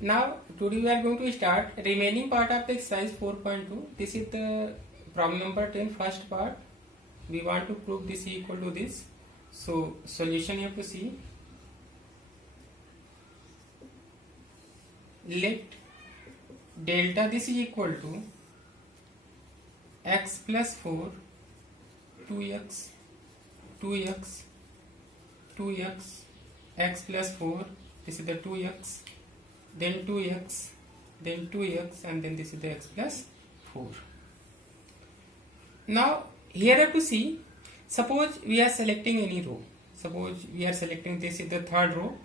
Now today we are going to start remaining part of the exercise 4.2. This is the problem number 10, first part. We want to prove this equal to this. So solution you have to see. Let delta this is equal to x plus 4, 2x, 2x, 2x, x plus 4, this is the 2x, then 2x, then 2x, and then this is the x plus 4. Now here have to see, suppose we are selecting any row. Suppose we are selecting this is the third row,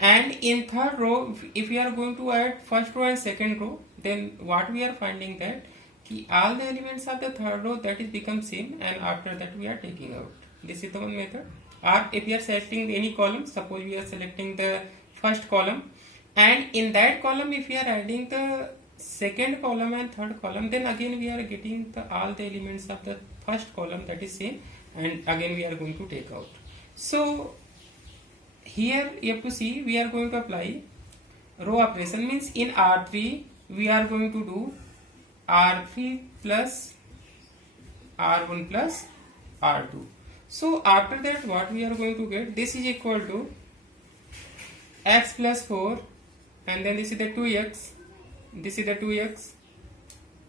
and in third row if we are going to add first row and second row, then what we are finding that all the elements of the third row that is become same, and after that we are taking out. This is the one method. Or if we are selecting any column, suppose we are selecting the first column, and in that column if we are adding the second column and third column, then again we are getting all the elements of the first column that is same, and again we are going to take out. So here you have to see, we are going to apply row operation, means in R3 we are going to do R3 plus R1 plus R2. So after that what we are going to get, this is equal to x plus 4, and then this is the 2x, this is the 2x,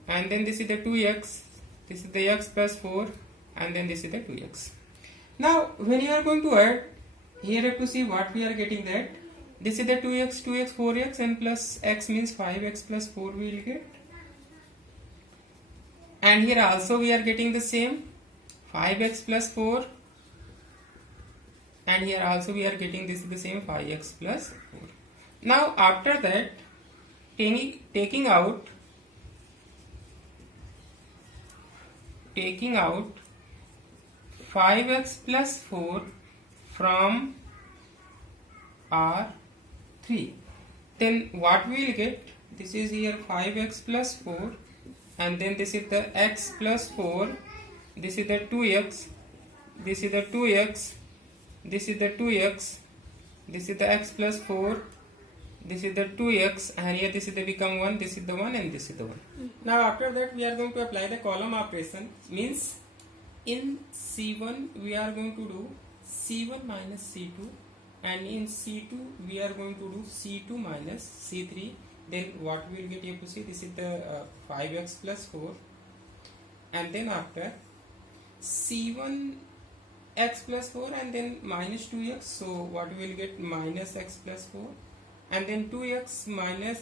and then this is the 2x, this is the x plus 4, and then this is the 2x. Now when you are going to add, here you have to see what we are getting, that this is the 2x, 2x, 4x, and plus x means 5x plus 4 we will get. And here also we are getting the same 5x plus 4, and here also we are getting this is the same 5x plus 4. Now after that, taking out 5x plus 4 from R3, then what we will get, this is here 5x plus 4, and then this is the x plus 4, this is the 2x, this is the 2x, this is the 2x, this is the x plus 4, this is the 2x, and here this is the become 1, this is the 1, and this is the 1. Now after that we are going to apply the column operation, means in C1 we are going to do C1 minus C2, and in C2 we are going to do C2 minus C3. Then what we will get, you have to see, this is the 5x plus 4, and then after C1 x plus 4, and then minus 2x, so what we will get, minus x plus 4, and then 2x minus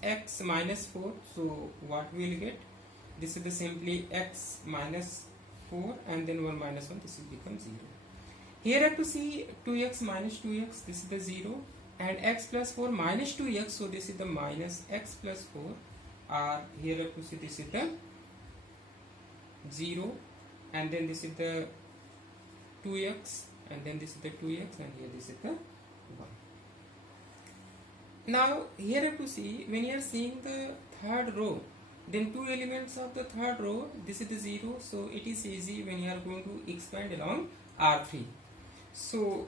x minus 4, so what we will get, this is the simply x minus 4, and then 1 minus 1, this will become 0. Here I have to see 2x minus 2x, this is the 0, and x plus 4 minus 2x, so this is the minus x plus 4, or here I have to see this is the 0, and then this is the 2x, and then this is the 2x, and here this is the 1. Now here I have to see, when you are seeing the third row, then two elements of the third row, this is the 0, so it is easy when you are going to expand along R3. So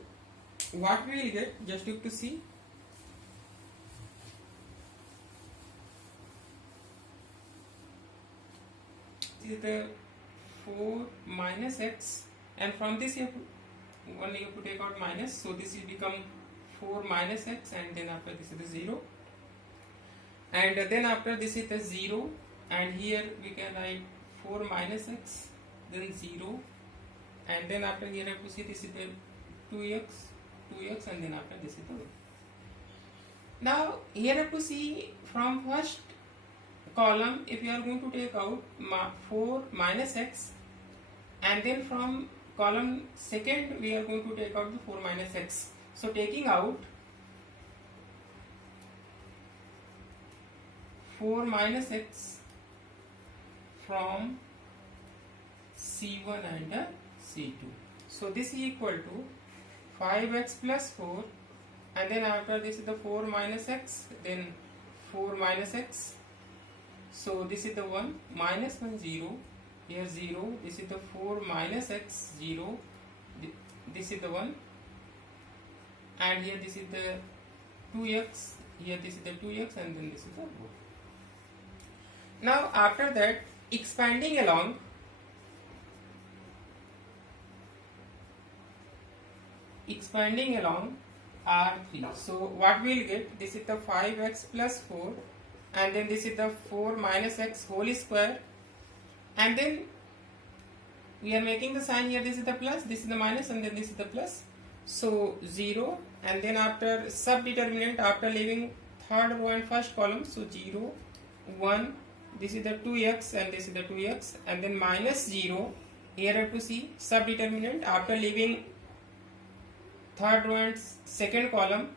what we will get, just you have to see, this is the 4 minus x, and from this you have to, only you have to take out minus, so this will become 4 minus x, and then after this is the 0, and then after this is the 0, and here we can write 4 minus x, then 0, and then after here I have to see this is the 2x, and then after this is the 1. Now here I have to see, from first column if you are going to take out 4 minus x, and then from column second we are going to take out the 4 minus x. So taking out 4 minus x from C1 and C2. So this is equal to 5x plus 4, and then after this is the 4 minus x, then 4 minus x. So this is the 1, minus 1, 0, here 0, this is the 4 minus x, 0, this is the 1, and here this is the 2x, Here this is the 2x and then this is the row. Now after that, expanding along R3. So what we will get, this is the 5x plus 4 and then this is the 4 minus x whole square, and then we are making the sign here, this is the plus, this is the minus, and then this is the plus. So 0, and then after subdeterminant, after leaving third row and first column, so 0, 1, this is the 2x and this is the 2x, and then minus 0. Here I have to see subdeterminant after leaving third row and second column.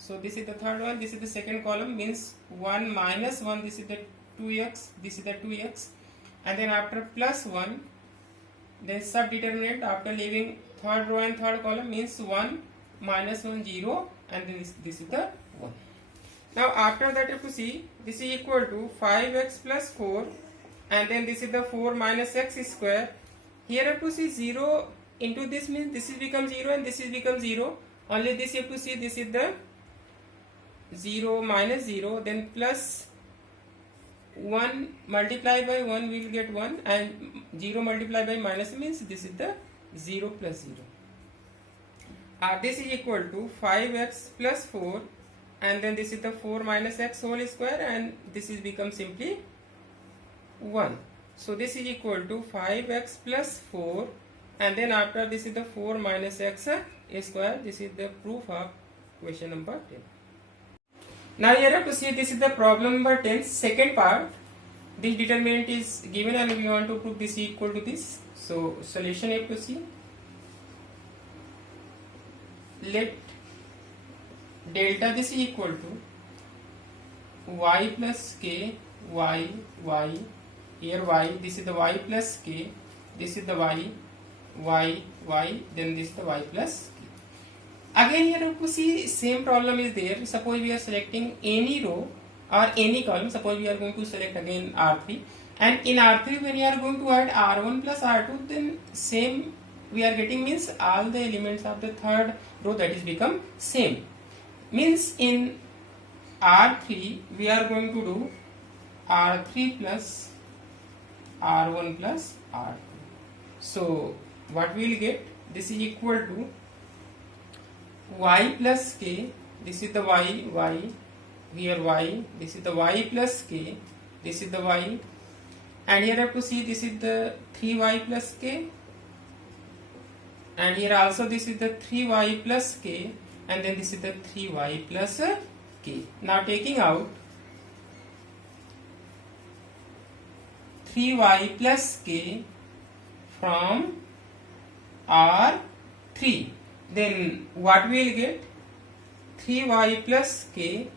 So this is the third one, this is the second column, means 1 minus 1, this is the 2x, this is the 2x, and then after plus 1, then subdeterminant after leaving third row and third column, means 1 minus 1 0, and then this is the 1. Now after that, if you see, this is equal to 5x plus 4, and then this is the 4 minus x square. Here you have to see 0 into this, means this is become 0 and this is become 0. Only this you have to see, this is the 0 minus 0, then plus 1 multiplied by 1 we will get 1, and 0 multiplied by minus means this is the 0 plus 0. This is equal to 5x plus 4, and then this is the 4 minus x whole square, and this is become simply 1. So this is equal to 5x plus 4, and then after this is the 4 minus x square. This is the proof of question number 10. Now here you have to see, this is the problem number 10, second part. This determinant is given and we want to prove this is equal to this. So solution you have to see. Let delta this is equal to y plus k, y, here y, this is the y plus k, this is the y, then this is the y plus k. Again here you have to see same problem is there. Suppose we are selecting any row or any column. Suppose we are going to select again R3, and in R3 when you are going to add R1 plus R2, then same we are getting, means all the elements of the third row that is become same. Means in R3 we are going to do R3 plus R1 plus R2. So what we will get, this is equal to y plus k, this is the y, here y, this is the y plus k, this is the y, and here I have to see this is the 3y plus k, and here also this is the 3y plus k, and then this is the 3y plus k. Now taking out 3y plus k from R3, then what we will get, 3y plus k,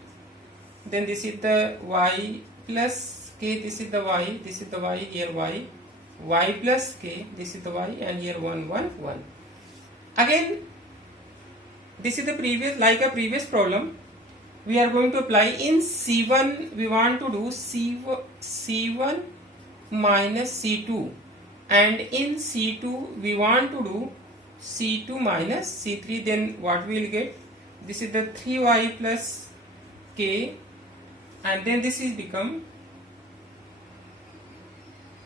then this is the y plus k, this is the y, this is the y, here y plus k, this is the y, and here 1, 1, 1. Again this is the previous, like a previous problem, we are going to apply in C1. We want to do C1 minus C2, and in C2 we want to do C2 minus C3. Then what we will get, this is the 3y plus k, and then this is become,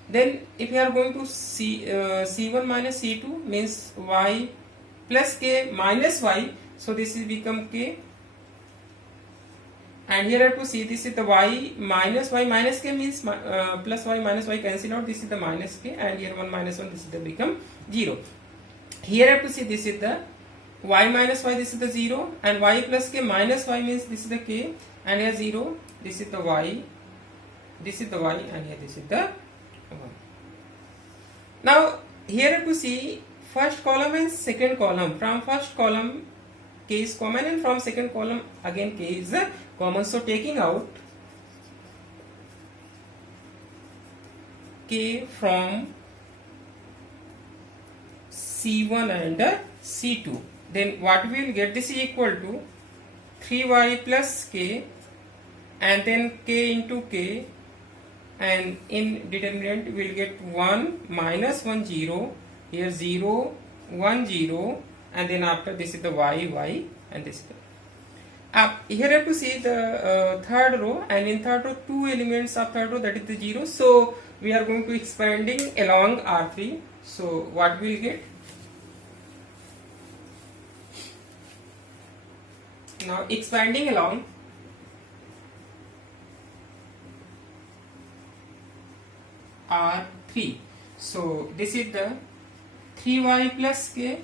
then if you are going to C1 minus C2 means y plus k minus y, so this is become k, and here I have to see, this is the y minus k means plus y minus y cancel out, this is the minus k, and here 1 minus 1, this is the become 0. Here I have to see, this is the y minus y, this is the 0, and y plus k minus y means this is the k, and here 0, this is the y, this is the y, and here this is the 1. Now here I have to see first column and second column. From first column k is common, and from second column again k is common. So taking out k from C1 and C2, then what we will get, this is equal to 3y plus k, and then k into k, and in determinant we will get 1 minus 1 0, here 0 1 0, and then after this is the y, and this is the. Here you have to see the third row, and in third row two elements of third row, that is the 0. So we are going to expanding along R3. So what we will get? Now expanding along R3. So this is the 3y plus k,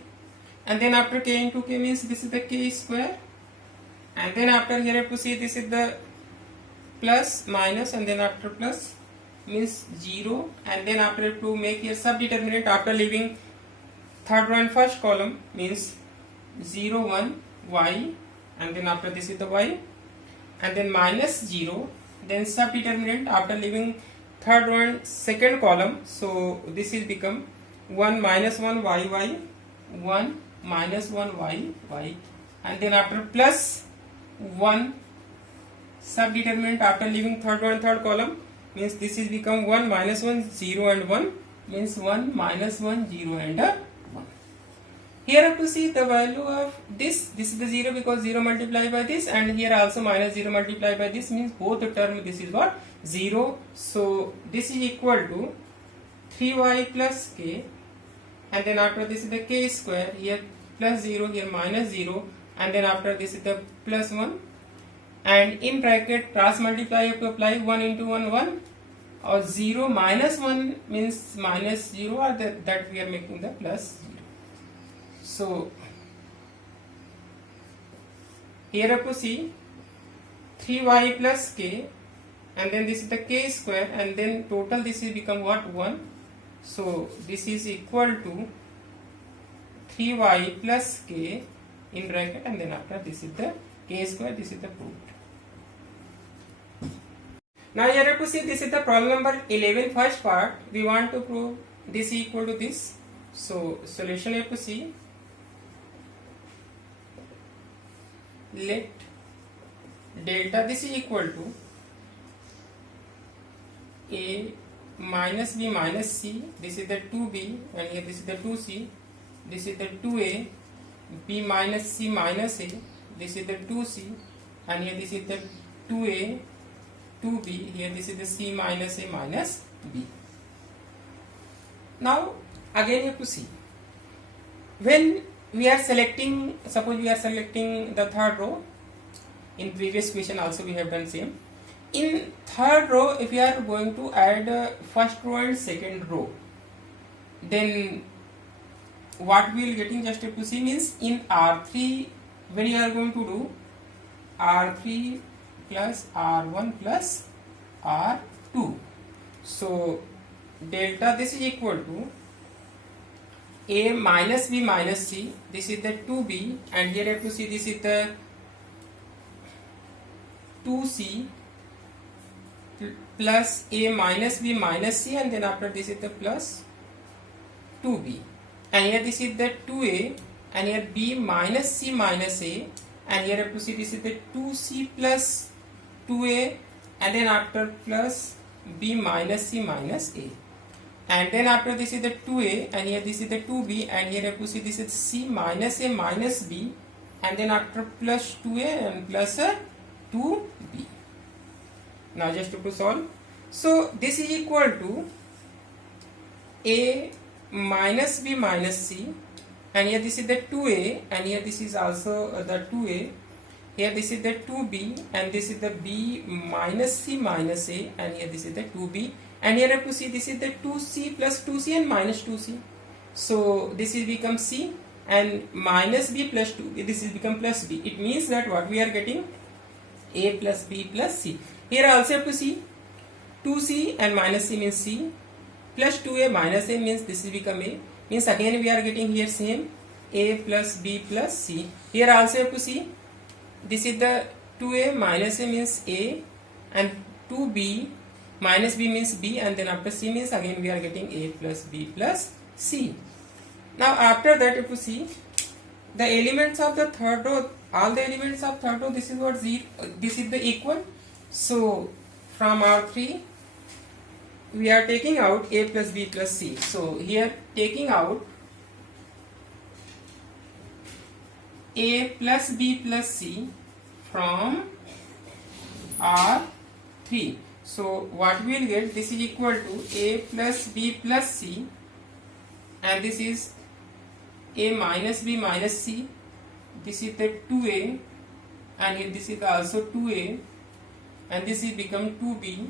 and then after k into k means this is the k square, and then after here you have to see this is the plus minus, and then after plus means 0, and then after you have to make here subdeterminant after leaving third row and first column means 0 1 y, and then after this is the y, and then minus 0, then subdeterminant after leaving third row and second column, so this is become 1 minus 1 y y, 1 minus 1 y y, and then after plus 1 subdeterminant after leaving third row and third column means this is become 1 minus 1 0 and 1 means 1 minus 1 0 and 1. Here I have to see the value of this is the 0 because 0 multiplied by this, and here also minus 0 multiplied by this means both the term this is what 0. So this is equal to 3y plus k, and then after this is the k square, here plus 0, here minus 0, and then after this is the plus 1, and in bracket cross multiply you have to apply 1 into 1 1, or 0 minus 1 means minus 0, or that we are making the plus 0. So here you have to see 3y plus k, and then this is the k square, and then total this is become what 1. So this is equal to 3y plus k in bracket, and then after this is the k square, this is the proved. Now here you have to see this is the problem number 11 first part. We want to prove this equal to this. So solution you have to see. Let delta this is equal to a minus b minus c, this is the 2b, and here this is the 2c, this is the 2a, b minus c minus a, this is the 2c, and here this is the 2a, 2b, here this is the c minus a minus b. Now again you have to see, when we are selecting, suppose we are selecting the third row, in previous question also we have done same. In third row, if we are going to add first row and second row, then what we will getting, just have to see, means in R3 when you are going to do R3 plus R1 plus R2, so delta this is equal to a minus b minus c, this is the 2b, and here you have to see this is the 2c plus a minus b minus c, and then after this is the plus 2b, and here this is the 2a, and here b minus c minus a, and here you have to see this is the 2c plus 2a, and then after plus b minus c minus a, and then after this is the 2a, and here this is the 2b, and here you have to see this is c minus a minus b, and then after plus 2a and plus 2b. Now just to solve, so this is equal to a minus b minus c, and here this is the 2a, and here this is also the 2a, here this is the 2b, and this is the b minus c minus a, and here this is the 2b, and here I have to see this is the 2c plus 2c and minus 2c, so this is become c, and minus b plus 2, this is become plus b. It means that what we are getting, a plus b plus c. Here I also have to see 2c and minus c means c, plus 2a minus a means this is become a, means again we are getting here same a plus b plus c. Here I also have to see this is the 2a minus a means a, and 2b minus b means b, and then after c means again we are getting a plus b plus c. Now after that if you see the elements of the third row, all the elements of third row, this is what 0, this is the equal. So from R3 we are taking out a plus b plus c. So here taking out a plus b plus c from R3. So what we will get, this is equal to A plus B plus C, and this is A minus B minus C. This is the 2A, and here this is also 2A, and this is become 2B,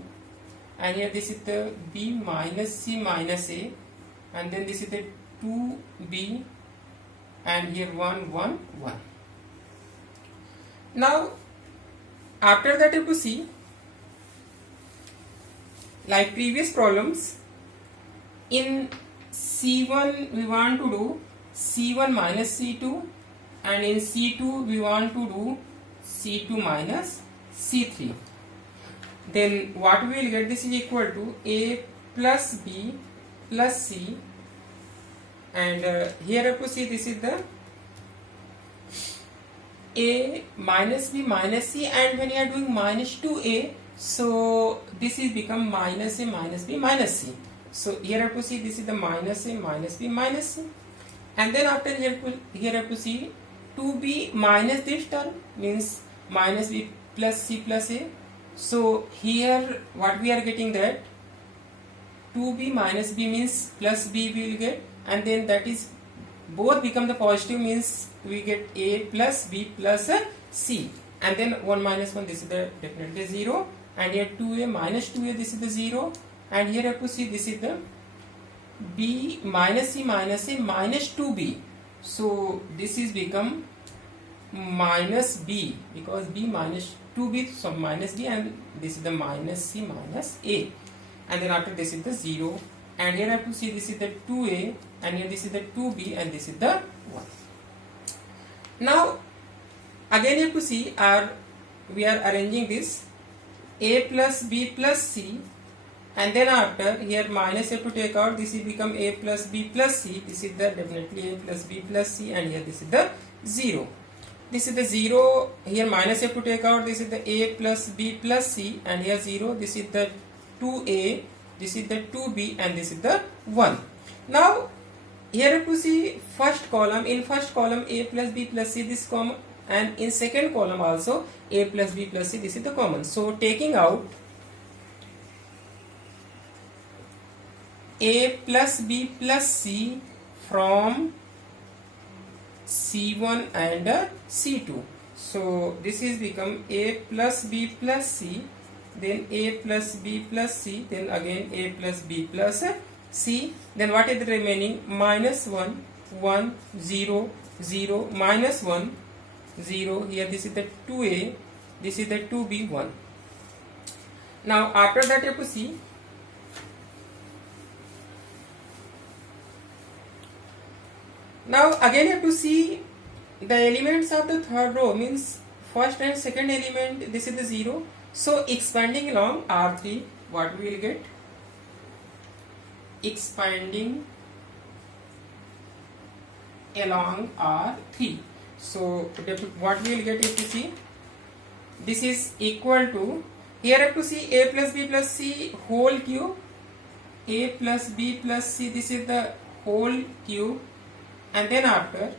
and here this is the B minus C minus A, and then this is the 2B, and here 1 1 1. Now after that you have to see, like previous problems, in C1 we want to do C1 minus C2, and in C2 we want to do C2 minus C3. Then what we will get, this is equal to A plus B plus C, and here you have to see, this is the A minus B minus C, and when you are doing minus 2A, so this is become minus A minus B minus C. So here you have to see, this is the minus A minus B minus C, and then after here you have to see 2B minus this term means minus B plus C plus A. So here what we are getting, that 2B minus B means plus B we will get, and then that is both become the positive means we get A plus B plus C, and then 1 minus 1, this is the definitely 0, and here 2A minus 2A, this is the 0, and here you have to see, this is the B minus C minus A minus 2B. So this is become minus B, because B minus 2B, so minus B, and this is the minus C minus A, and then after this is the 0, and here I have to see, this is the 2A, and here this is the 2B, and this is the 1. Now again you have to see, we are arranging this A plus B plus C, and then after here minus you have to take out, this is become A plus B plus C, this is the definitely A plus B plus C, and here this is the 0. This is the 0, here minus you have to take out, this is the A plus B plus C, and here 0, this is the 2A, this is the 2B, and this is the 1. Now here you have to see first column, in first column A plus B plus C, this common, and in second column also A plus B plus C, this is the common. So taking out A plus B plus C from C1 and C2. So this is become A plus B plus C, then A plus B plus C, then again A plus B plus C, then what is the remaining? Minus 1 1 0 0 minus 1 0, here this is the 2A, this is the 2B 1. Now after that you have to see, now again you have to see the elements of the third row, means first and second element, this is the 0. So expanding along R3, what we will get? Expanding along R3. So what we will get, if you see, this is equal to, here I have to see A plus B plus C whole cube, A plus B plus C, this is the whole cube, and then after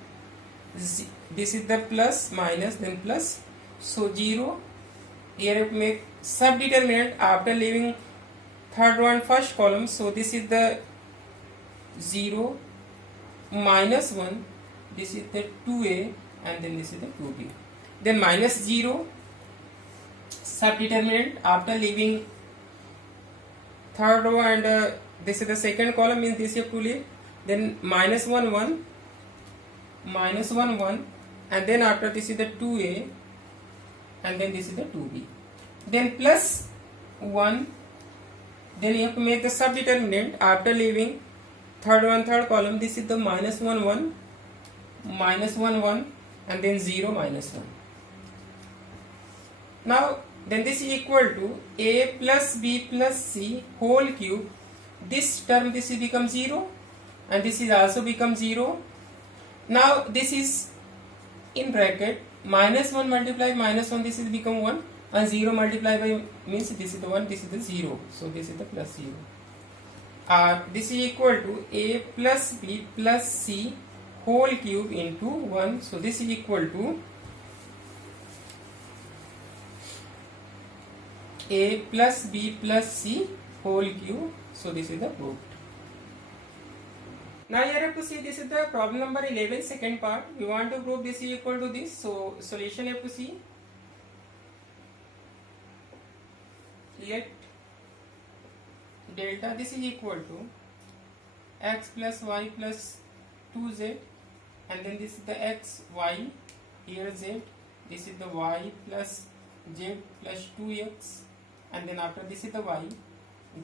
this is the plus minus then plus, so 0. Here I have to make subdeterminant after leaving third row and first column, so this is the 0 minus 1, this is the 2A, and then this is the 2B, then minus 0 subdeterminant after leaving third row, and this is the second column, means this you have to leave, then minus 1 1 minus 1 1, and then after this is the 2A, and then this is the 2B, then plus 1, then you have to make the subdeterminant after leaving third row and third column, this is the minus 1 1 minus 1 1, and then 0 minus 1. Now then this is equal to A plus B plus C whole cube, this term, this is become 0, and this is also become 0. Now this is in bracket, minus 1 multiplied minus 1, this is become 1, and 0 multiplied by means this is the 1, this is the 0, so this is the plus 0. This is equal to A plus B plus C whole cube into 1, so this is equal to a plus b plus c whole cube. So this is the proved. Now here you have to see, this is the problem number 11, second part. We want to prove this is equal to this. So solution you have to see. Let delta this is equal to x plus y plus 2z, and then this is the x, y, here z, this is the y plus z plus 2x, and then after this is the y,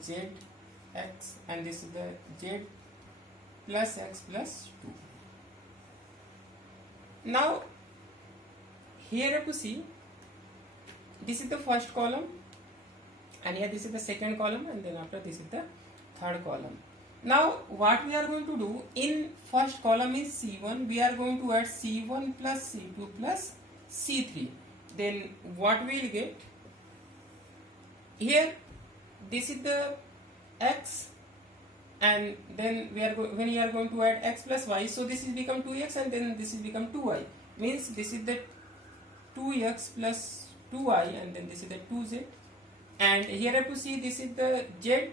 z, x, and this is the z plus x plus 2. Now here you have to see, this is the first column, and here this is the second column, and then after this is the third column. Now what we are going to do, in first column is C1, we are going to add C1 plus C2 plus C3. Then what we will get, here this is the x, and then when you are going to add x plus y, so this is become 2x, and then this is become 2y, means this is the 2x plus 2y, and then this is the 2z, and here I have to see, this is the z,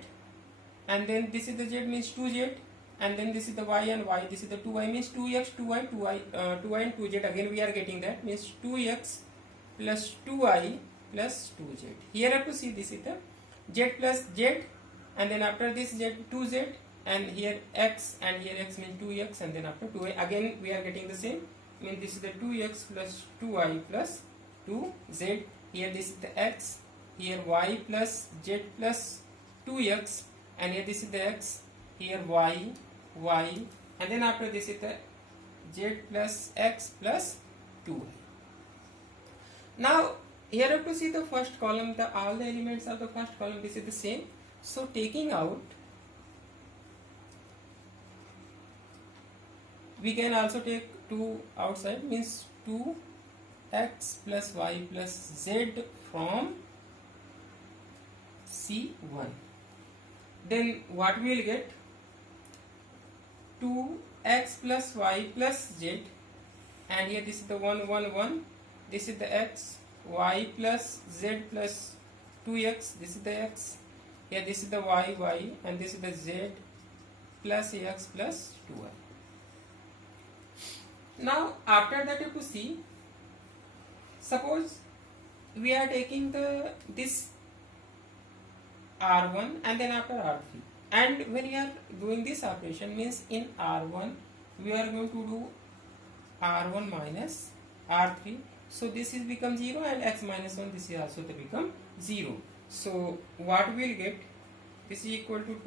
and then this is the z means 2z, and then this is the y and y, this is the 2y means 2x, 2y, 2y and 2z, again we are getting that, means 2x plus 2y plus 2z. Here I have to see, this is the z plus z, and then after this z 2z, and here x, and here x means 2x, and then after 2y, again we are getting the same, means this is the 2x plus 2y plus 2z, here this is the x, here y plus z plus 2x, and here this is the x, here y, and then after this is the z plus x plus 2y. Now here you have to see the first column, all the elements of the first column, this is the same. So taking out, we can also take 2 outside, means 2x plus y plus z from C1. Then what we will get, 2x plus y plus z, and here this is the 1 1 1, this is the x, y plus z plus 2x, this is the x, here this is the y, and this is the z plus ax plus 2y. Now after that you have to see, suppose we are taking this R1 and then after R3, and when you are doing this operation, means in R1 we are going to do R1 minus R3, so this is become 0, and x minus 1, this is also to become 0. So what we will get, this is equal to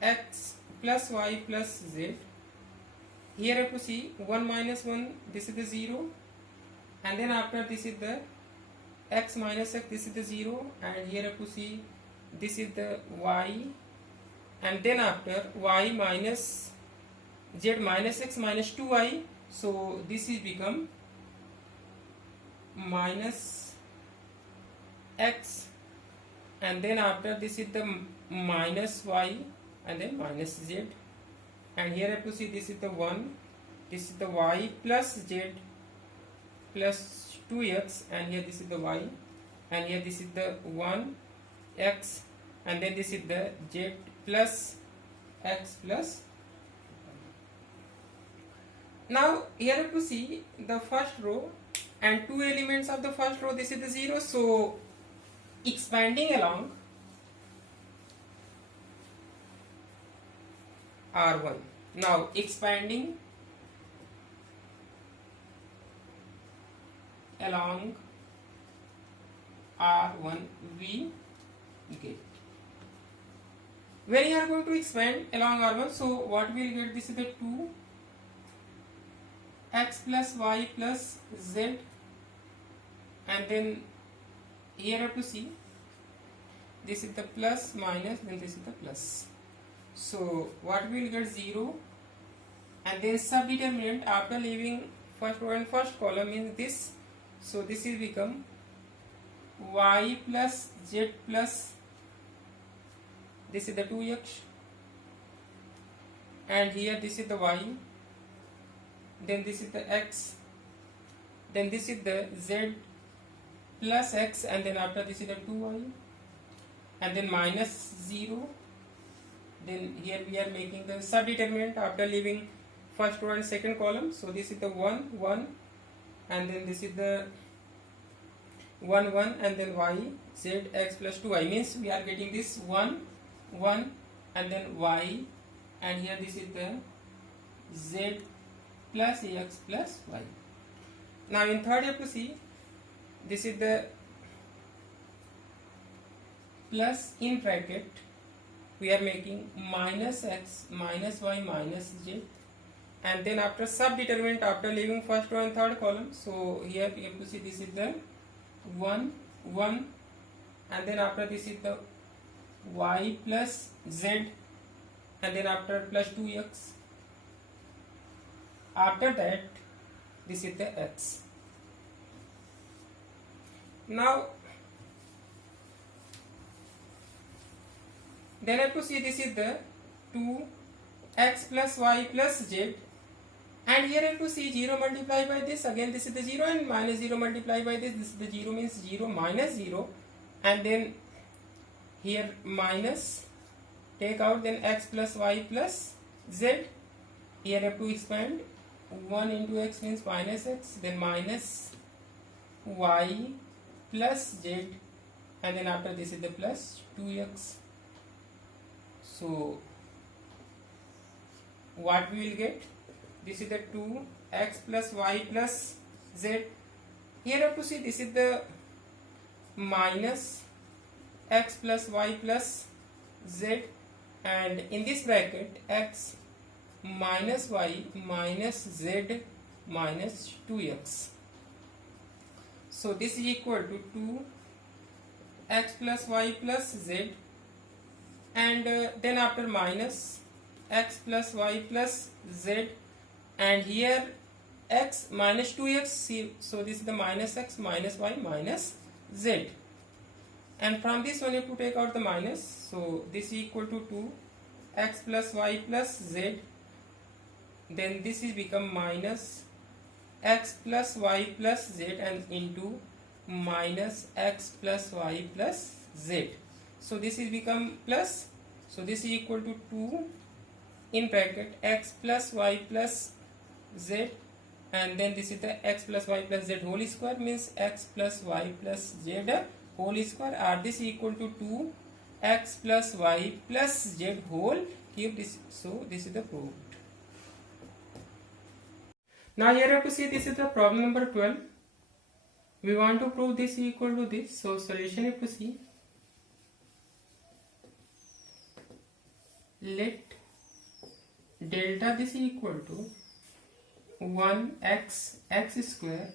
2x plus y plus z, here I have to see 1 minus 1, this is the 0, and then after this is the x minus x, this is the 0, and here I have to see this is the y, and then after y minus z minus x minus 2y, so this is become minus x, and then after this is the minus y, and then minus z, and here I have to see this is the 1, this is the y plus z plus 2x, and here this is the y, and here this is the 1x, and then this is the z plus x plus. Now here I have to see the first row and 2 elements of the first row, this is the 0, so expanding along R1. Now expanding along R1 we get. When you are going to expand along R1, so what we will get, this is the 2x plus y plus z, and then here I have to see, this is the plus minus, then this is the plus. So what we will get, 0, and then subdeterminant after leaving first row and first column means this, so this is become y plus z plus, this is the 2x, and here this is the y, then this is the x, then this is the z plus x, and then after this is the 2y, and then minus 0. Then here we are making the subdeterminant after leaving first row and second column. So this is the 1 1, and then this is the 1 1, and then y z x plus 2y, means we are getting this 1 1 and then y, and here this is the z plus ax plus y. Now in third you have to see, this is the plus in bracket we are making minus x minus y minus z, and then after subdeterminant after leaving first row and third column, so here you have to see this is the 1 1, and then after this is the y plus z, and then after plus 2x, after that this is the x. Now then I have to see this is the 2x plus y plus z, and here I have to see 0 multiplied by this, again this is the 0, and minus 0 multiplied by this is the 0, means 0 minus 0, and then here minus, take out, then x plus y plus z, here I have to expand, 1 into x means minus x, then minus y plus z, and then after this is the plus 2x. So what we will get, this is the 2x plus y plus z, here I have to see this is the minus x plus y plus z, and in this bracket x minus y minus z minus 2x. So this is equal to 2x plus y plus z, and then after minus x plus y plus z, and here x minus 2x, see, so this is the minus x minus y minus z, and from this one you have to take out the minus, so this is equal to 2x plus y plus z, then this is become minus x plus y plus z and into minus x plus y plus z. So this is become plus, so this is equal to 2 in bracket x plus y plus z, and then this is the x plus y plus z whole square, means x plus y plus z whole square, or this is equal to 2 x plus y plus z whole cube. This, so this is the proved. Now here you have to see this is the problem number 12. We want to prove this equal to this. So solution you have to see. Let delta this equal to 1x x square,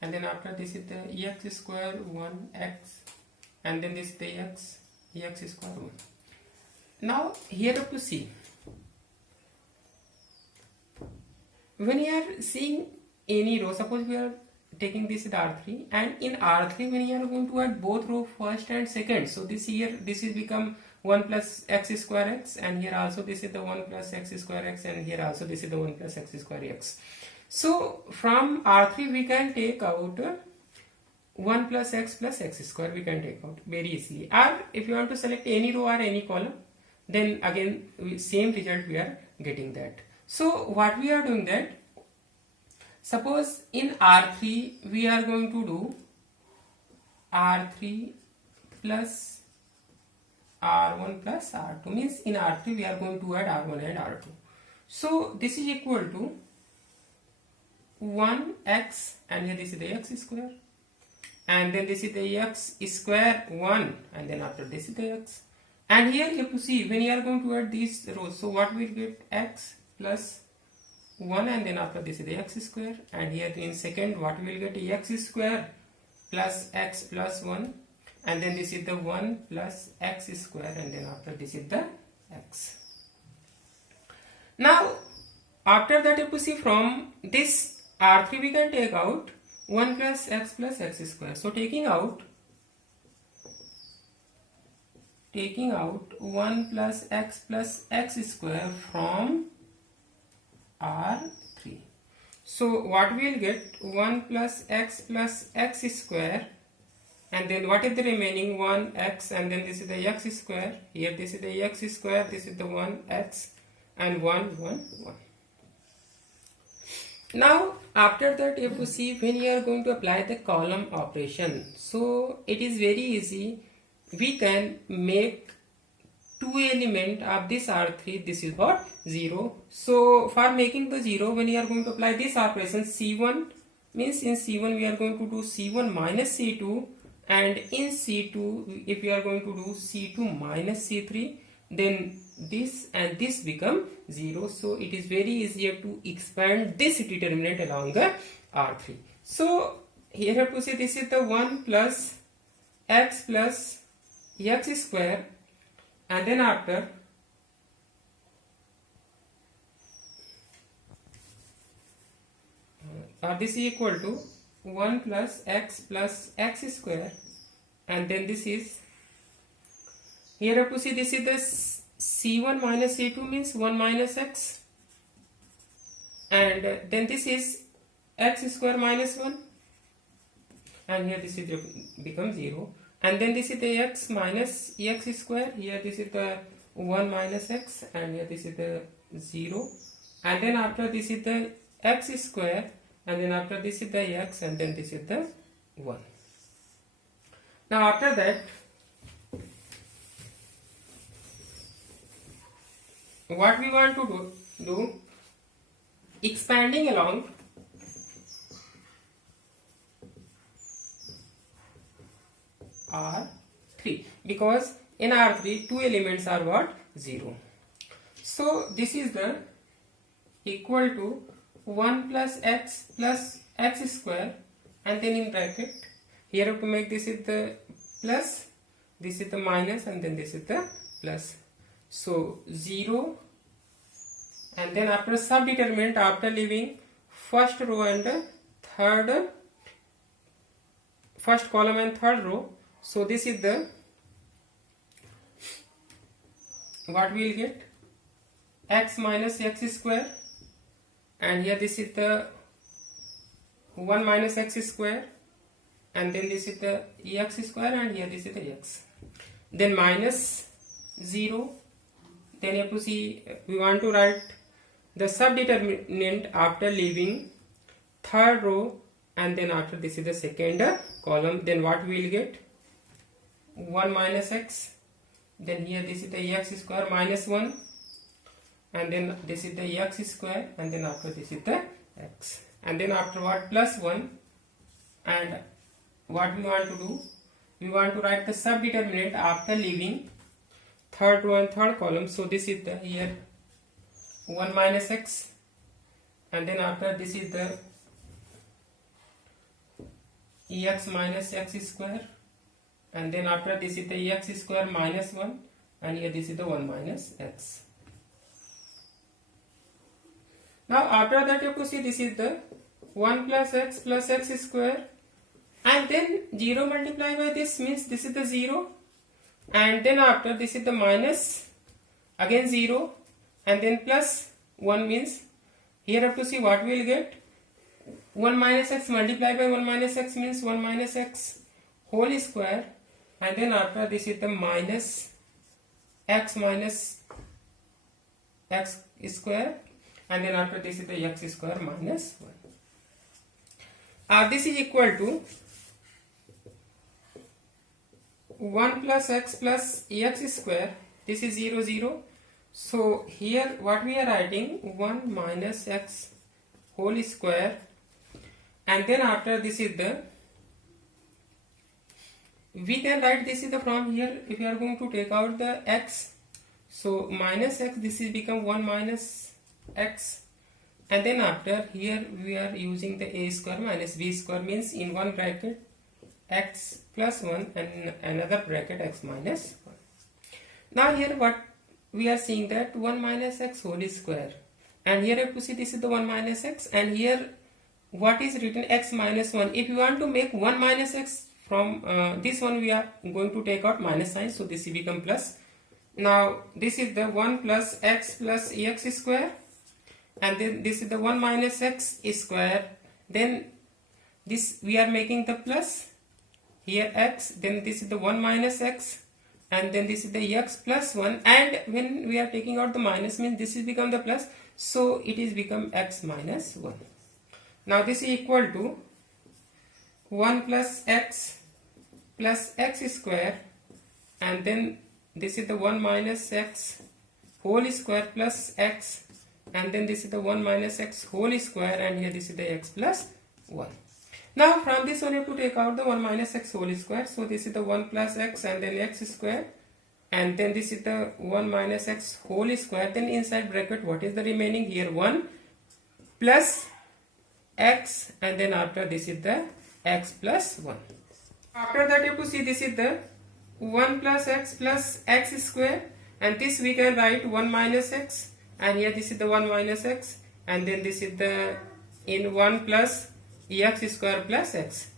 and then after this is the x square 1x, and then this is the x square 1. Now here you have to see, when you are seeing any row, suppose we are taking this is R3, and in R3 when you are going to add both row first and second, so this here this is become 1 plus x square x, and here also this is the 1 plus x square x, and here also this is the 1 plus x square x. So from R3 we can take out 1 plus x square, we can take out very easily. Or if you want to select any row or any column, then again same result we are getting that. So what we are doing that, suppose in R3 we are going to do R3 plus R1 plus R2, means in R3 we are going to add R1 and R2. So this is equal to 1x, and here this is the x square, and then this is the x square 1, and then after this is the x, and here you have to see when you are going to add these rows, so what we get, x plus 1, and then after this is the x square, and here in second what we will get, x square plus x plus 1, and then this is the 1 plus x square, and then after this is the x. Now after that you have to see from this R3 we can take out 1 plus x square. So taking out 1 plus x square from R3. So what we will get, 1 plus x square and then what is the remaining 1x, and then this is the x square. Here this is the x square, this is the 1x, and 1 1 1. Now after that, if you see, when you are going to apply the column operation, so it is very easy. We can make two element of this R3. This is what? 0. So for making the 0, when you are going to apply this operation, C1 means in C1 we are going to do C1 minus C2, and in C2 if we are going to do C2 minus C3, then this and this become 0. So it is very easier to expand this determinant along the R3. So here I have to say this is the 1 plus x square, and then after this is equal to 1 plus x square, and then this is, here I have to see this is the C1 minus C2 means 1 minus x, and then this is x square minus 1, and here this is become 0, and then this is the x minus x square. Here this is the 1 minus x, and here this is the 0, and then after this is the x square, and then after this is the x, and then this is the 1. Now after that, what we want to do expanding along R3, because in R3 two elements are what? 0. So this is the equal to 1 plus x square, and then in bracket, here I have to make this is the plus, this is the minus, and then this is the plus. So 0, and then after subdeterminant, after leaving first row and first column and third row, so this is the, what we will get? X minus x square, and here this is the 1 minus x square, and then this is the x square, and here this is the x, then minus 0. Then you have to see, we want to write the subdeterminant after leaving third row, and then after this is the second column, then what we will get? 1 minus x, then here this is the x square minus 1, and then this is the x square, and then after this is the x, and then after what? Plus 1, and what we want to do? We want to write the subdeterminant after leaving third row and third column. So this is the, here 1 minus x, and then after this is the x minus x square, and then after this is the x square minus 1, and here this is the 1 minus x. Now after that you have to see this is the 1 plus x square, and then 0 multiplied by this means this is the 0, and then after this is the minus, again 0, and then plus 1 means, here I have to see what we will get. 1 minus x multiplied by 1 minus x means 1 minus x whole square, and then after this is the minus x square, and then after this is the x square minus 1. This is equal to 1 plus x square, this is 0 0. So here what we are writing, 1 minus x whole square, and then after this is the, we can write this is the, from here if you are going to take out the x, so minus x, this is become 1 minus x, and then after here we are using the a square minus b square, means in one bracket x plus 1 and another bracket x minus 1. Now here what we are seeing, that 1 minus x whole square, and here you have to see this is the 1 minus x, and here what is written? X minus 1. If you want to make 1 minus x from this one, we are going to take out minus sign, so this will become plus. Now this is the 1 plus x square, and then this is the 1 minus x square, then this we are making the plus, here x, then this is the 1 minus x, and then this is the x plus 1, and when we are taking out the minus means this is become the plus, so it is become x minus 1. Now this is equal to 1 plus x square, and then this is the 1 minus x whole square plus x, and then this is the 1 minus x whole square, and here this is the x plus 1. Now from this one you have to take out the 1 minus x whole square, so this is the 1 plus x and then x square, and then this is the 1 minus x whole square, then inside bracket what is the remaining here, 1 plus x, and then after this is the x plus 1. After that you have to see this is the 1 plus x square, and this we can write 1 minus x, and here this is the 1 minus x, and then this is the in 1 plus x square plus x.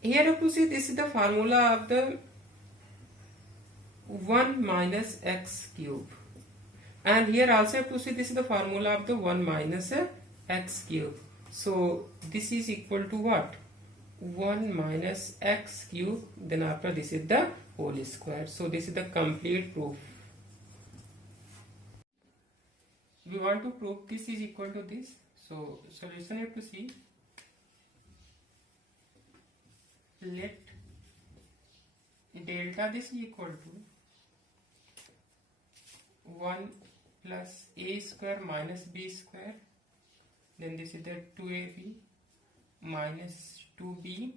Here you have to see this is the formula of the 1 minus x cube, and here also you have to see this is the formula of the 1 minus x cube. So this is equal to what? 1 minus x cube, then after this is the whole square. So this is the complete proof. We want to prove this is equal to this. So solution you have to see. Let delta this is equal to 1 plus a square minus b square, then this is the 2ab minus 2b,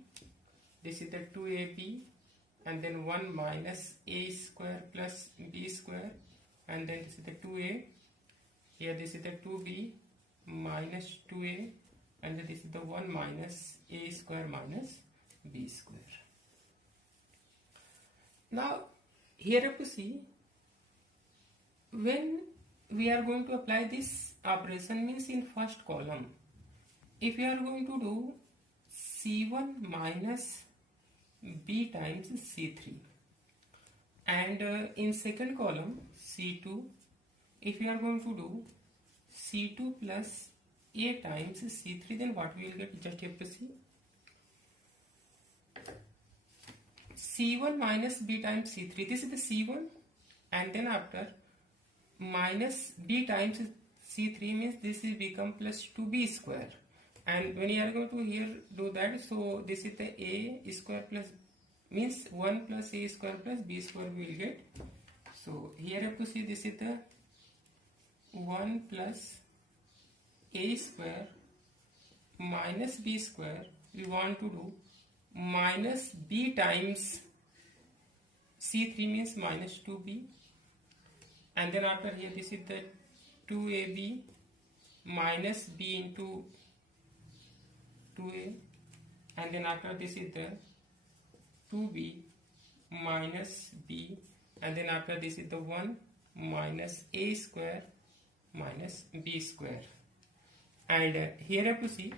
this is the 2ab, and then 1 minus a square plus b square, and then this is the 2a, here this is the 2b minus 2a, and then this is the 1 minus a square minus b square. Now here you have to see, when we are going to apply this operation means in first column, if we are going to do c1 minus b times c3, and in second column c2, if we are going to do c2 plus a times c3, then what we will get, just have to see c1 minus b times c3, this is the c1, and then after minus b times c3 means this will become plus 2b square, and when you are going to here do that, so this is the a square plus means 1 plus a square plus b square we will get. So here you have to see this is the 1 plus a square minus b square, we want to do minus b times c3 means minus 2b, and then after here this is the 2ab minus b into 2a, and then after this is the 2b minus b, and then after this is the 1 minus a square minus b square, and here I have to see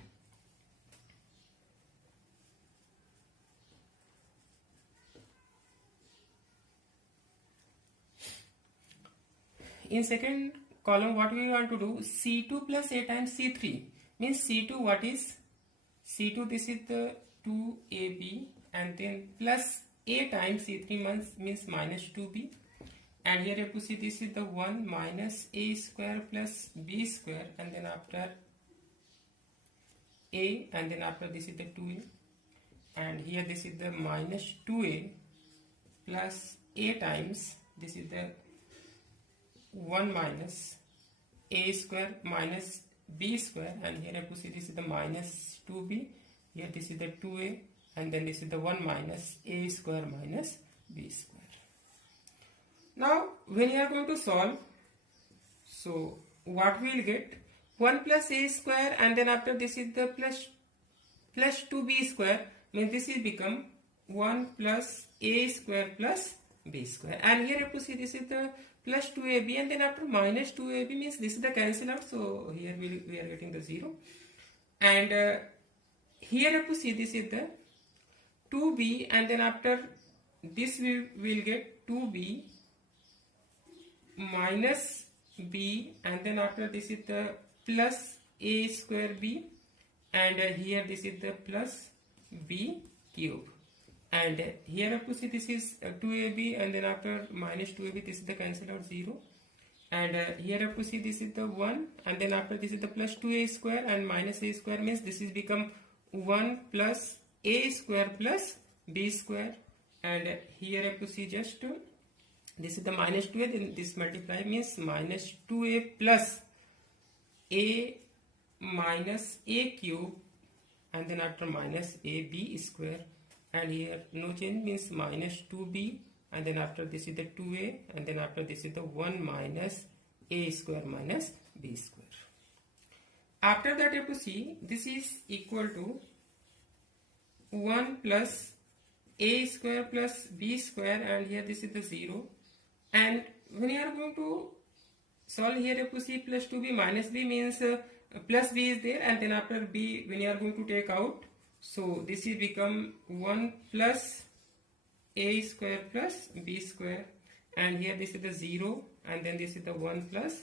in second column what we want to do, c2 plus a times c3 means c2 what is c2, this is the 2ab, and then plus a times c3 means minus 2b, and here you have to see this is the 1 minus a square plus b square, and then after a, and then after this is the 2a, and here this is the minus 2a plus a times this is the 1 minus a square minus b square, and here I have to see this is the minus 2b, here this is the 2a, and then this is the 1 minus a square minus b square. Now when you are going to solve, so what we will get, 1 plus a square, and then after this is the plus 2b square, means this is become 1 plus a square plus b square, and here you have to see this is the plus 2ab, and then after minus 2ab means this is the cancel out, so here we are getting the 0, and here you have to see this is the 2b, and then after this we will get 2b minus b, and then after this is the plus a square b, and here this is the plus b cube, And here I have to see this is 2ab, and then after minus 2ab this is the cancel out 0. And here I have to see this is the 1, and then after this is the plus 2a square and minus a square, means this is become 1 plus a square plus b square. And here I have to see just this is the minus 2a, then this multiply means minus 2a plus a minus a cube, and then after minus ab square. And here no change means minus 2b, and then after this is the 2a, and then after this is the 1 minus a square minus b square. After that you have to see this is equal to 1 plus a square plus b square, and here this is the 0. And when you are going to solve, here you have to see plus 2b minus b means plus b is there, and then after b when you are going to take out, so this is become 1 plus a square plus b square, and here this is the 0, and then this is the 1 plus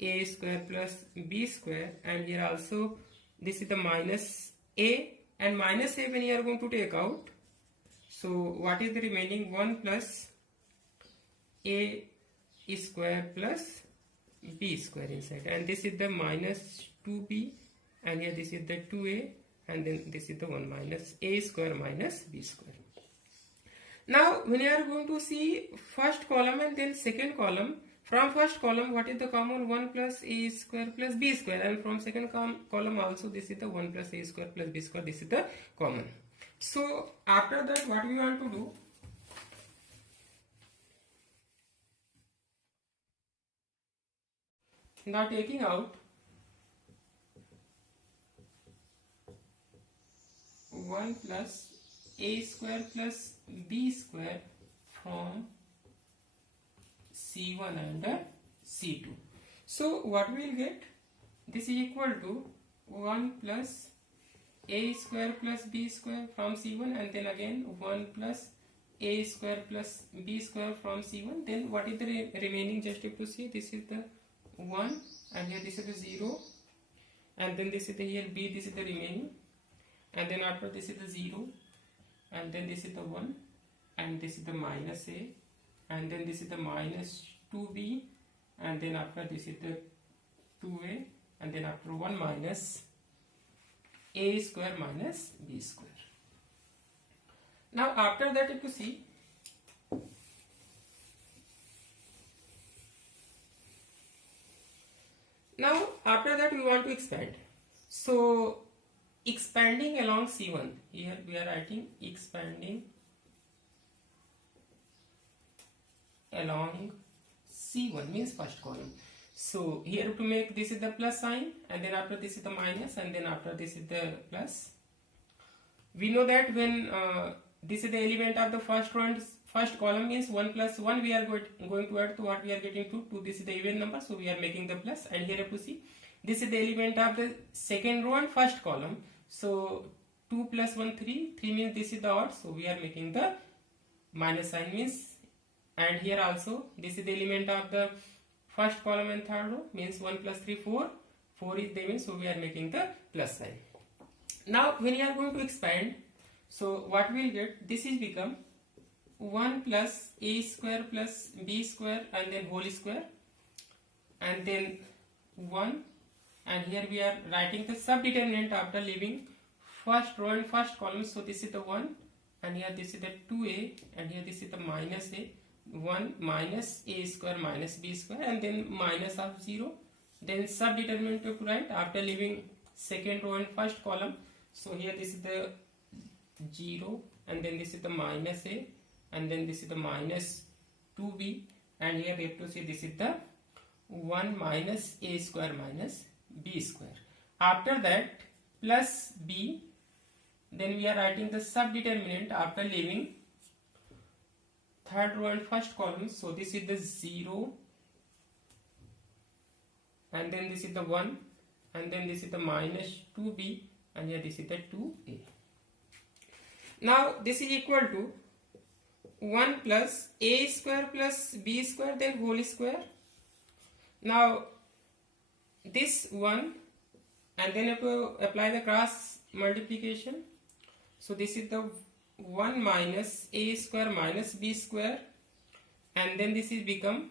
a square plus b square, and here also this is the minus a, and minus a when you are going to take out, so what is the remaining? 1 plus a square plus b square inside, and this is the minus 2b, and here this is the 2a, and then this is the 1 minus a square minus b square. Now when you are going to see first column and then second column, from first column what is the common? 1 plus a square plus b square, and from second column also this is the 1 plus a square plus b square, this is the common. So after that what we want to do, now taking out 1 plus a square plus b square from C1 and C2. So what we will get? This is equal to 1 plus a square plus b square from C1, and then again 1 plus a square plus b square from C1. Then what is the remaining? Just have to see, this is the 1, and here this is the 0, and then this is the here b, this is the remaining, and then after this is the 0, and then this is the 1, and this is the minus a, and then this is the minus 2b, and then after this is the 2a, and then after 1 minus a square minus b square. Now after that if you see, now after that we want to expand. So expanding along C1, here we are writing expanding along C1 means first column. So here to make this is the plus sign, and then after this is the minus, and then after this is the plus. We know that when this is the element of the first column means 1 plus 1 we are going to add to what we are getting to this is the even number, so we are making the plus. And here you have to see this is the element of the second row and first column, so 2 plus 1 3 means this is the odd, so we are making the minus sign means. And here also this is the element of the first column and third row means 1 plus 3 4 is the element, so we are making the plus sign. Now when you are going to expand, so what we will get, this is become 1 plus a square plus b square and then whole square, and then 1, and here we are writing the subdeterminant after leaving first row and first column, so this is the 1, and here this is the 2a, and here this is the minus a, 1 minus a square minus b square, and then minus of 0, then subdeterminant to write after leaving second row and first column, so here this is the 0, and then this is the minus a, and then this is the minus 2b, and here we have to see this is the 1 minus a square minus b square. After that plus b, then we are writing the subdeterminant after leaving third row and first column, so this is the 0, and then this is the 1, and then this is the minus 2b, and here this is the 2a. Now this is equal to 1 plus a square plus b square then whole square. Now this 1, and then if you apply the cross multiplication, so this is the 1 minus a square minus b square, and then this is become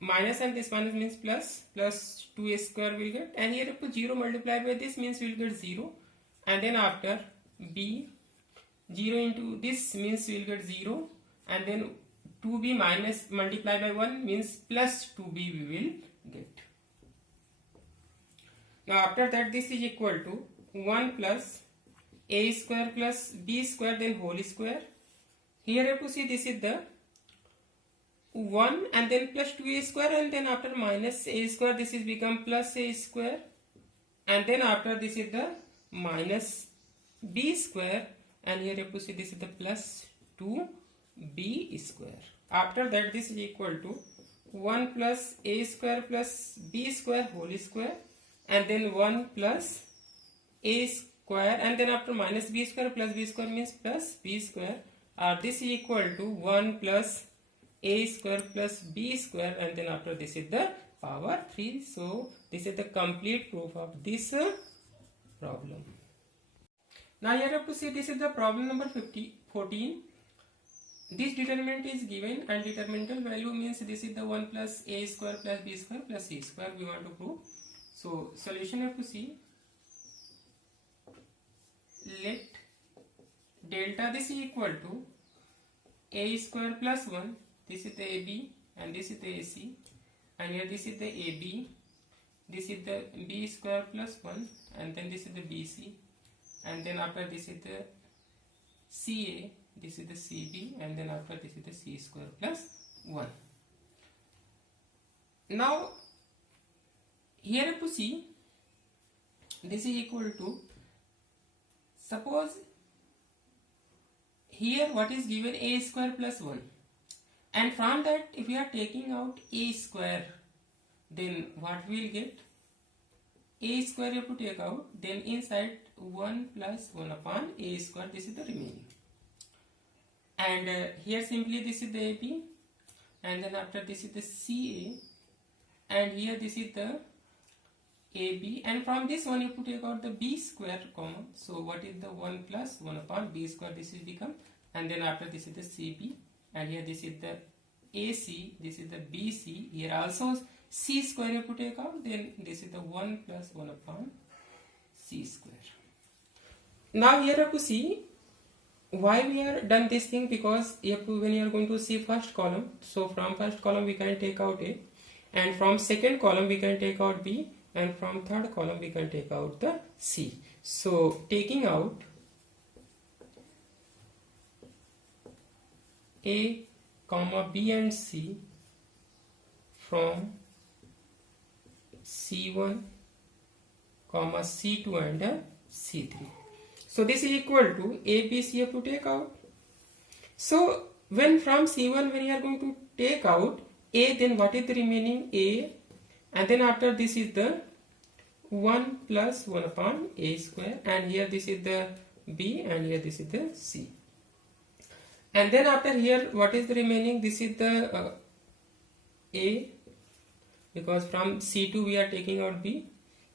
minus, and this minus means plus, plus 2a square will get, and here if 0 multiplied by this means we will get 0, and then after b 0 into this means we will get 0, and then 2b minus multiplied by 1 means plus 2b we will get. Now after that this is equal to 1 plus a square plus b square then whole square. Here you have to see this is the 1 and then plus 2a square, and then after minus a square this is become plus a square, and then after this is the minus b square, and here you have to see this is the plus 2b square. After that this is equal to 1 plus a square plus b square whole square, and then 1 plus a square, and then after minus b square plus b square means plus b square. This is equal to 1 plus a square plus b square, and then after this is the power 3. So this is the complete proof of this problem. Now here you have to see this is the problem number 14. This determinant is given, and determinant value means this is the 1 plus a square plus b square plus c square we want to prove. So solution you have to see. Let delta this is equal to a square plus 1, this is the AB and this is the AC, and here this is the AB, this is the b square plus 1, and then this is the BC, and then after this is the CA, this is the CB, and then after this is the C square plus 1. Now here you have to see this is equal to, suppose here what is given a square plus 1, and from that if we are taking out a square, then what we will get? A square you have to take out, then inside 1 plus 1 upon a square, this is the remaining, and here simply this is the AB, and then after this is the CA, and here this is the AB, and from this one you have to take out the b square common. So what is the 1 plus 1 upon b square, this is become, and then after this is the CB, and here this is the AC, this is the BC, here also c square you have to take out, then this is the 1 plus 1 upon c square. Now here you have to see why we are done this thing, because you have to, when you are going to see first column, so from first column we can take out A, and from second column we can take out B, and from third column we can take out the C. So taking out A, comma B and C from C1, comma C2 and C3. So this is equal to A, B, C have to take out. So when from C1 when you are going to take out A, then what is the remaining? A, and then after this is the 1 plus 1 upon A square, and here this is the B, and here this is the C, and then after here what is the remaining? This is the A, because from C2 we are taking out B,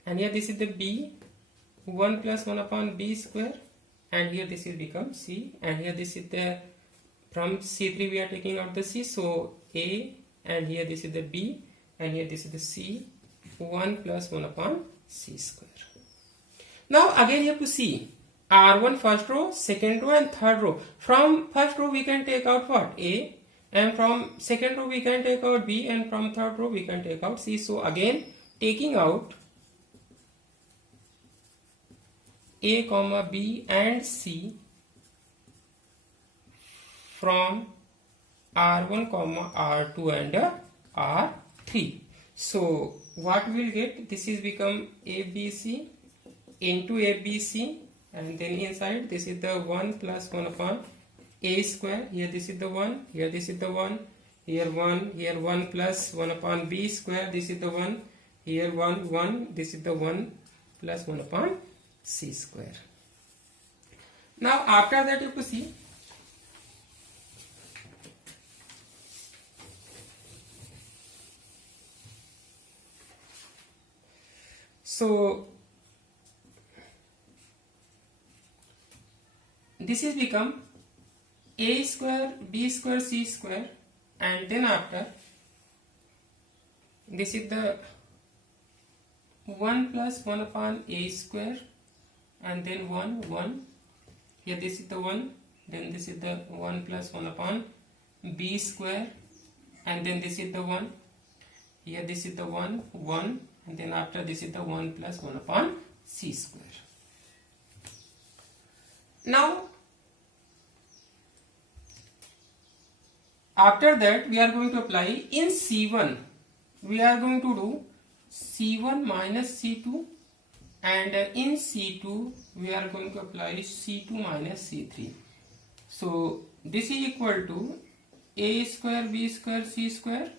and here this is the B, 1 plus 1 upon B square, and here this will become C, and here this is the, from C3 we are taking out the C, so A, and here this is the B, and here this is the C, 1 plus 1 upon C square. Now again you have to see R1 first row, second row and third row. From first row we can take out what? A, and from second row we can take out B, and from third row we can take out C. So again taking out A, comma B and C from R1, comma R2 and R3. So what we will get? This is become ABC into ABC, and then inside this is the 1 plus 1 upon A square. Here this is the 1, here this is the 1, here 1, here 1 plus 1 upon B square, this is the 1, here 1, 1, this is the 1 plus 1 upon C square. Now after that you have to see this is become a square b square c square, and then after this is the 1 plus 1 upon a square, and then 1 here, this is the 1, then this is the 1 plus 1 upon b square, and then this is the 1 here, this is the 1 and then after this is the 1 plus 1 upon c square. Now after that we are going to apply in C1, we are going to do C1 minus C2, and in C2 we are going to apply C2 minus C3. So this is equal to a square b square c square.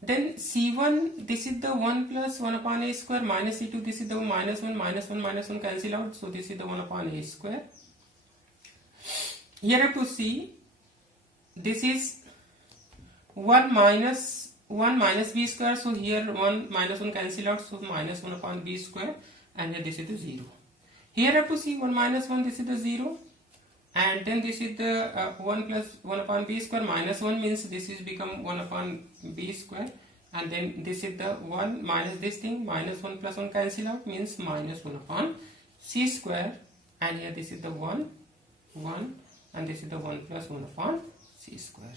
Then C1, this is the 1 plus 1 upon a square, minus C2, this is the minus 1 cancel out, so this is the 1 upon a square. Here I have to see, this is 1 minus b square, so here 1 minus 1 cancel out, so minus 1 upon b square, and here this is the 0. Here I have to see 1 minus 1, this is the 0, and then this is the 1 plus 1 upon b square, minus 1 means this is become 1 upon b square, and then this is the 1 minus this thing, minus 1 plus 1 cancel out, means minus 1 upon c square, and here this is the 1 and this is the 1 plus 1 upon c square.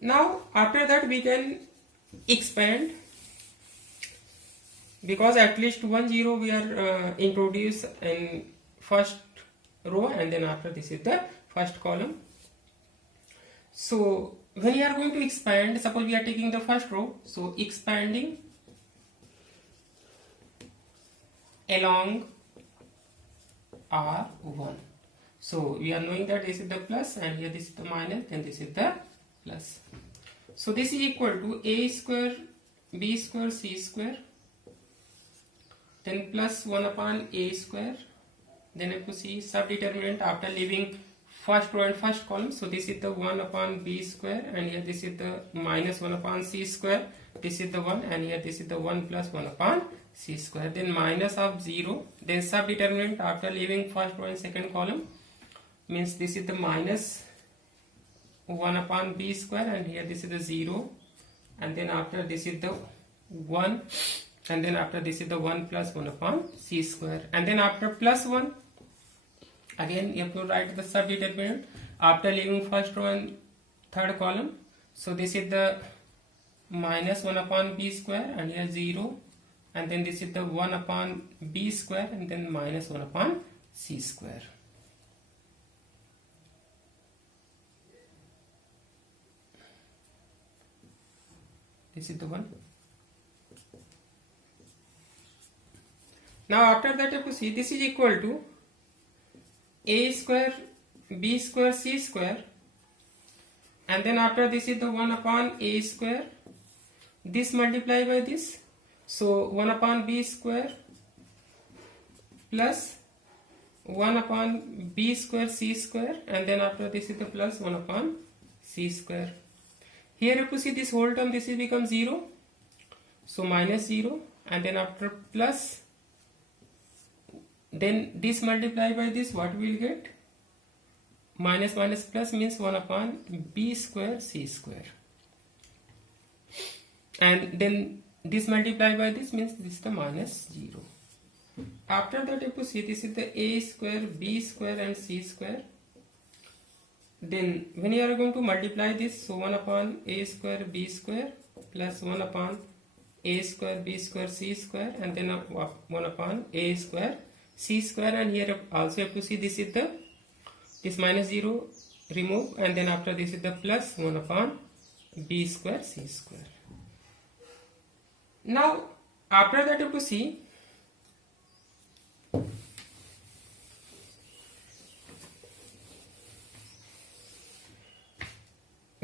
Now after that we can expand, because at least 1 0 we are introduced in first row, and then after this is the first column. So when you are going to expand, suppose we are taking the first row, so expanding along R1. So we are knowing that this is the plus, and here this is the minus, and this is the plus. So this is equal to a square b square c square, then plus 1 upon a square, then I have to see subdeterminant after leaving first row and first column. So this is the 1 upon b square, and here this is the minus 1 upon c square, this is the 1, and here this is the 1 plus 1 upon c square, then minus of 0, then subdeterminant after leaving first row and second column, means this is the minus 1 upon b square, and here this is the 0, and then after this is the 1, and then after this is the 1 plus 1 upon c square, and then after plus 1, again you have to write the subdeterminant after leaving first row and third column. So this is the minus 1 upon b square, and here 0, and then this is the 1 upon b square, and then minus 1 upon c square. This is the one. Now after that you have to see, this is equal to a square b square c square, and then after this is the 1 upon a square, this multiply by this, so 1 upon b square plus 1 upon b square c square, and then after this is the plus 1 upon c square. Here you have to see this whole term, this will become 0, so minus 0, and then after plus, then this multiply by this, what we will get? Minus minus plus means 1 upon b square c square, and then this multiply by this means this is the minus 0. After that you have to see, this is the a square b square and c square. Then when you are going to multiply this, so 1 upon a square b square plus 1 upon a square b square c square, and then 1 upon a square c square, and here also you have to see this is the, this minus 0 remove, and then after this is the plus 1 upon b square c square. Now after that you have to see,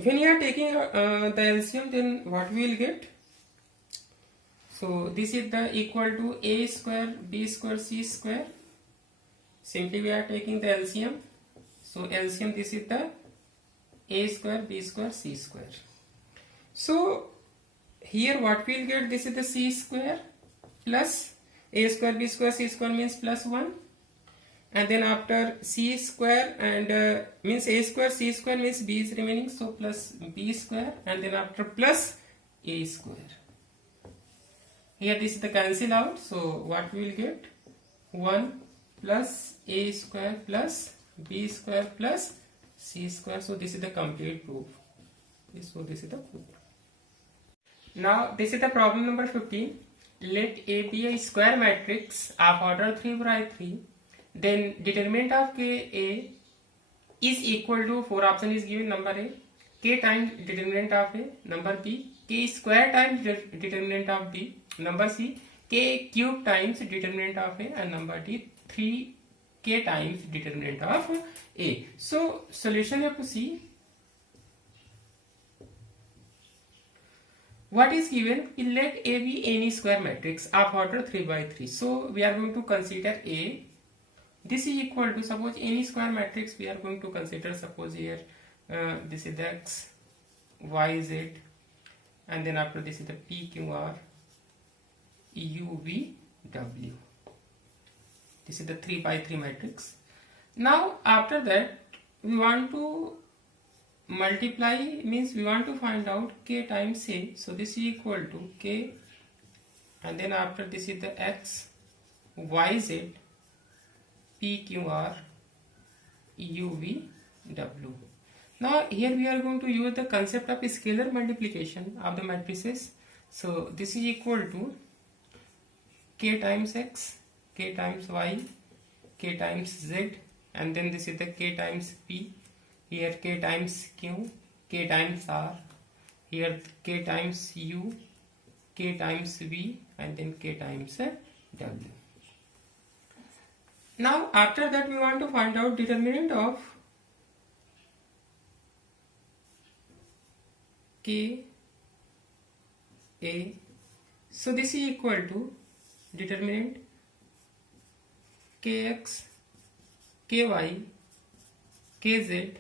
when you are taking the LCM, then what we will get? So this is the equal to a square b square c square. Simply we are taking the LCM. So LCM, this is the a square b square c square. So here what we will get? This is the c square plus a square b square c square means plus 1, and then after c square and means a square c square means b is remaining, so plus b square, and then after plus a square. Here this is the cancel out, so what we will get? 1 plus a square plus b square plus c square. So this is the complete proof. So this is the proof. Now this is the problem number 15. Let A be a square matrix of order 3 by 3. Then determinant of Ka is equal to 4 option is given. Number A, K times determinant of A. Number B, K square times determinant of B. Number C, K cube times determinant of A. And number D, 3K times determinant of A. So solution you have to see. What is given? Let A be any square matrix of order 3 by 3. So we are going to consider A. This is equal to, suppose any square matrix we are going to consider, suppose here this is the x, y, z, and then after this is the p, q, r, u, v, w. This is the 3 by 3 matrix. Now after that we want to multiply, means we want to find out k times a. So this is equal to k, and then after this is the x, y, z, p, q, r, u, v, w. Now here we are going to use the concept of scalar multiplication of the matrices. So this is equal to k times x, k times y, k times z, and then this is the k times p. Here k times q, k times r, here k times u, k times v, and then k times w. Now after that we want to find out determinant of k a. So this is equal to determinant kx, ky, kz,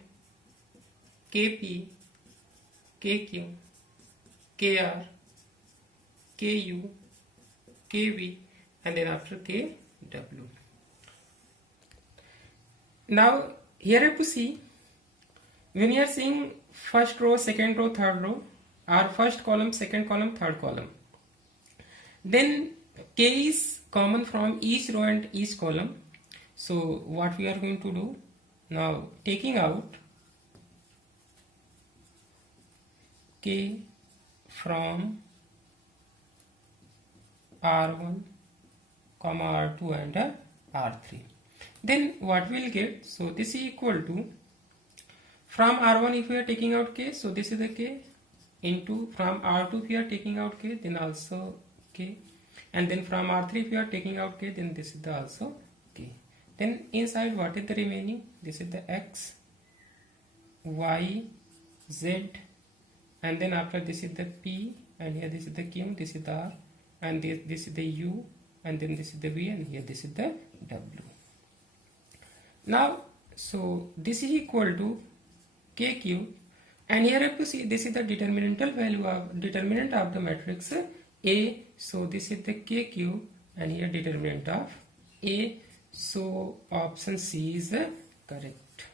kp, kq, kr, ku, kv, and then after kw. Now here you have to see, when you are seeing first row, second row, third row, or first column, second column, third column, then k is common from each row and each column. So what we are going to do now, taking out k from r1, r2 and r3, then what we'll get? So this is equal to, from r1 if we are taking out k, so this is the k, into from r2 if we are taking out k, then also k, and then from r3 if we are taking out k, then this is the also k. Then inside what is the remaining? This is the x, y, z, and then after this is the p, and here this is the q, this is the r, and this is the u, and then this is the v, and here this is the w. Now so this is equal to k cube, and here you have to see this is the determinantal value of determinant of the matrix A. So this is the k cube, and here determinant of A. So option C is correct.